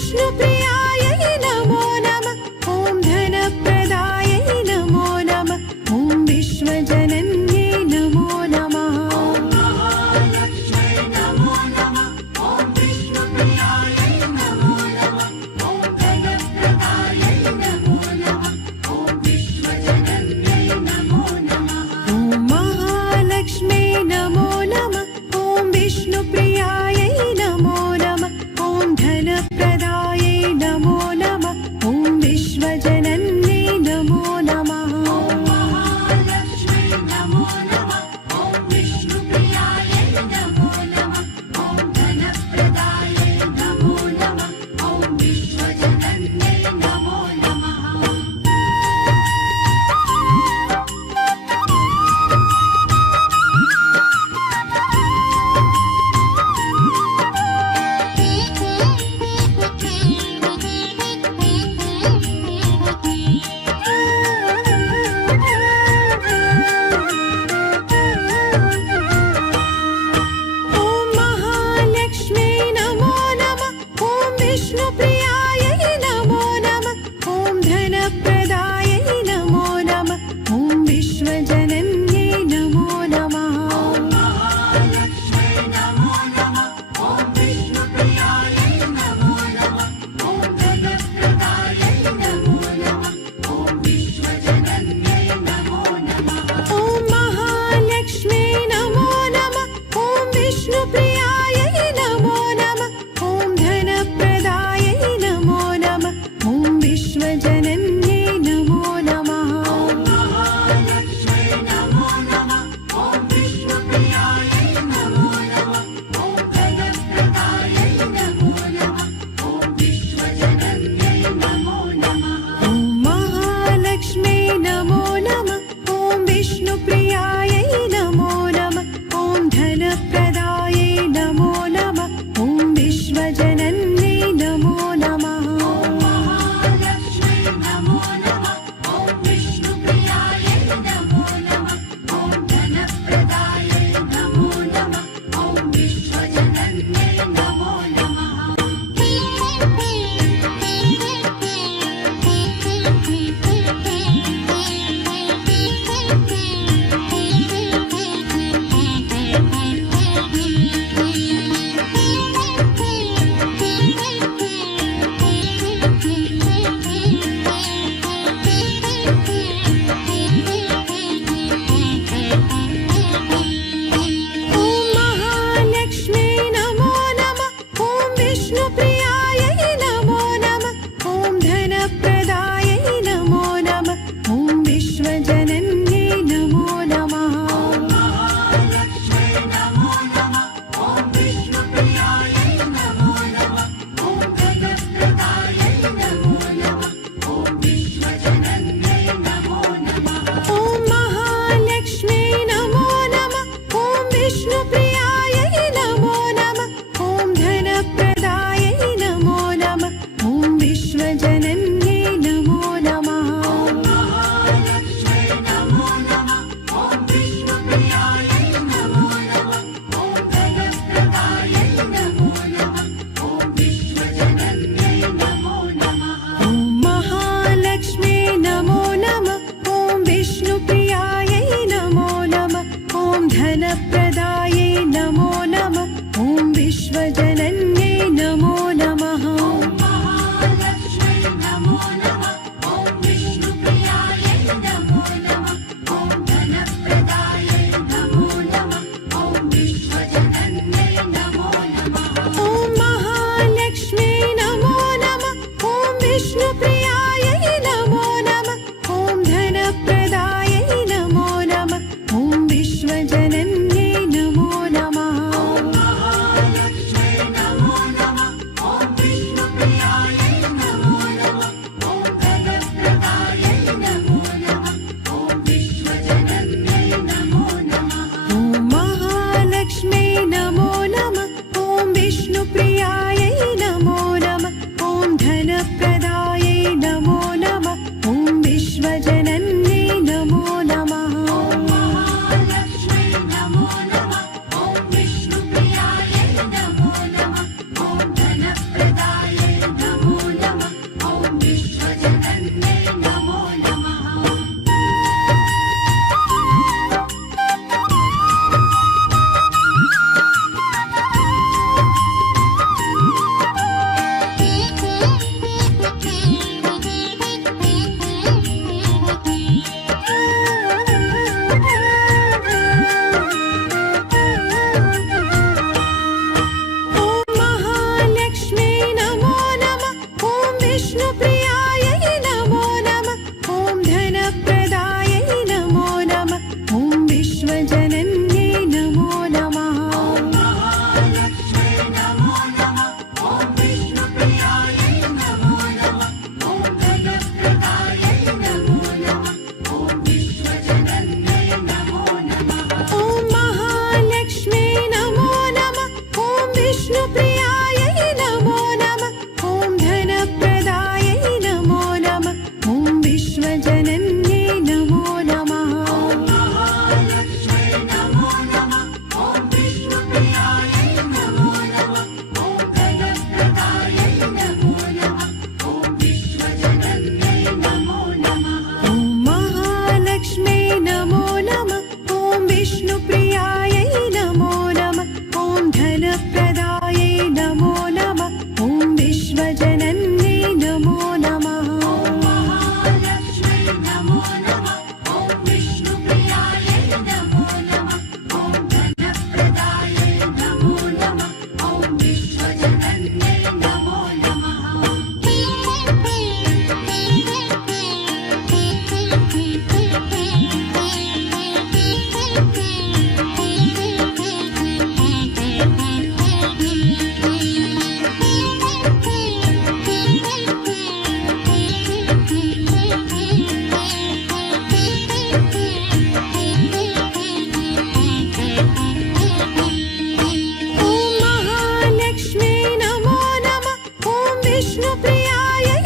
विष्णुप्रियायै नमो नमः। ॐ धनप्रदायै नमो नमः। ॐ विश्वजनन्यै नमो नमः। ॐ महालक्ष्म्यै नमो नमः। ॐ विष्णुप्रियायै नमो नमः। ॐ धनप्रदायै नमो नमः। ॐ विश्वजनन्यै नमो नमः। ॐ महालक्ष्म्यै नमो नमः। ॐ विष्णुप्रियायै नमो नमः। ॐ धनप्रदायै नमो नमः। ॐ विश्वजनन्यै नमो नमः। ॐ महालक्ष्म्यै नमो नमः। ॐ विष्णुप्रियायै नमो नमः। ॐ धनप्रदायै नमो नमः। ॐ विश्वजनन्यै नमो नमः। ॐ महालक्ष्म्यै नमो नमः। ॐ विष्णुप्रियायै नमो नमः। ॐ धनप्रदायै नमो नमः। ॐ विश्वजनन्यै नमो नमः। ॐ महालक्ष्म्यै नमो नमः। ॐ विष्णुप्रियायै नमो नमः। ॐ धनप्रदायै नमो नमः। ॐ विश्वजनन्यै नमो नमः। ॐ महालक्ष्म्यै नमो नमः। ॐ विष्णुप्रियायै नमो नमः। ॐ धनप्रदायै नमो नमः। ॐ विश्वजनन्यै नमो नमः। ॐ महालक्ष्म्यै नमो नमः। ॐ विष्णुप्रियायै नमो नमः। ॐ धनप्रदायै नमो नमः। ॐ विश्वजनन्यै नमो नमः। ॐ महालक्ष्म्यै नमो नमः। ॐ विष्णुप्रियायै नमो नमः। ॐ धनप्रदायै नमो नमः। ॐ विश्वजनन्यै नमो नमः। ॐ महालक्ष्म्यै नमो नमः। ॐ विष्णुप्रियायै नमो नमः। ॐ धनप्रदायै नमो नमः। ॐ विश्वजनन्यै नमो नमः। विष्णुप्रियायै नमो नमः। ॐ धनप्रदायै नमो विष्णुप्रियायै